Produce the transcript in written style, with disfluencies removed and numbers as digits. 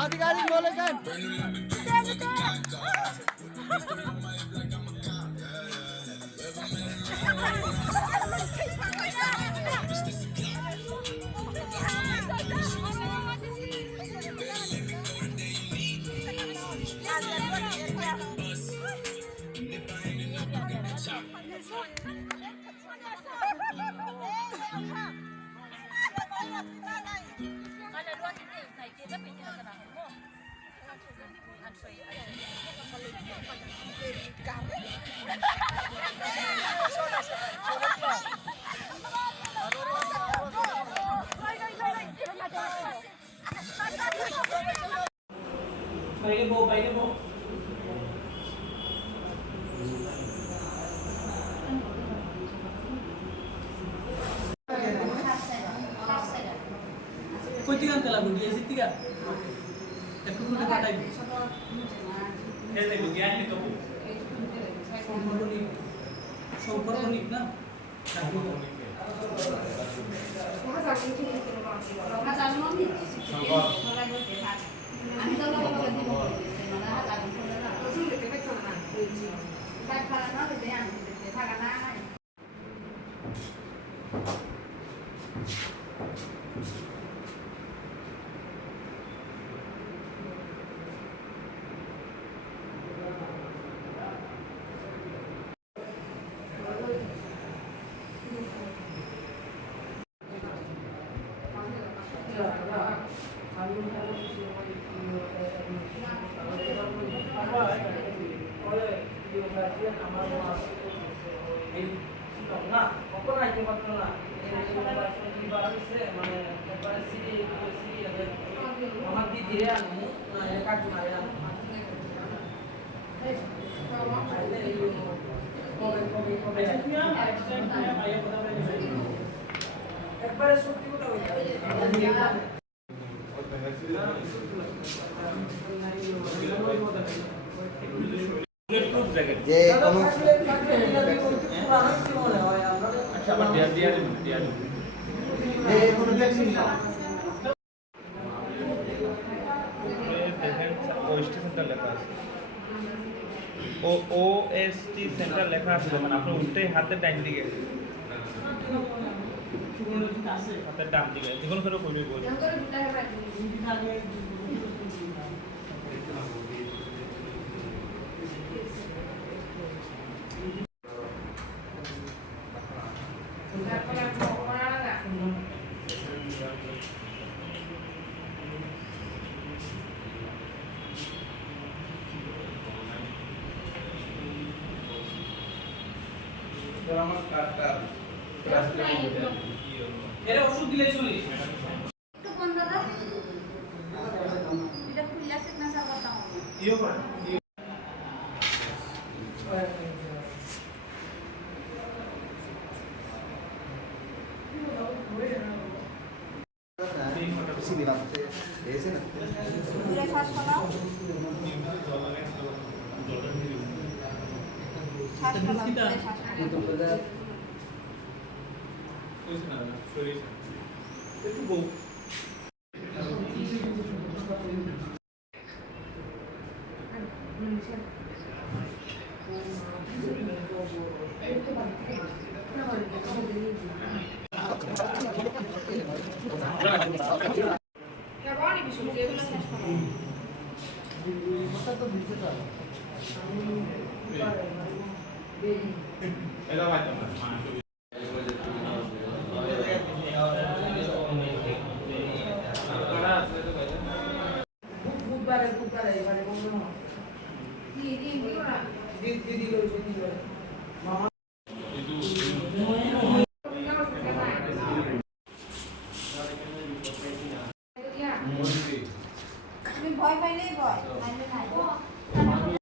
अधिकारी बोले क्या Kucing kan telah budi esi tiga. Aku sudah kata ini. Ini bagian itu. Sopor unik na. OST centre লেখা আছে মানে আপনি উল্টে হাতের ডান দিকে হাতের ডান দিকে যেকোনো করে কইলে বল আমার কার্ডটা এর ওষুধ দিলে চলি একটু বন্ধ দাও এটা খুললা সিগনেচার করতাম ইও করে পুরো শ্বাস ফলাও শ্বাস ফলাও একটু বউ এটা বাইতো না তুমি ভয় পাইলেই ভয়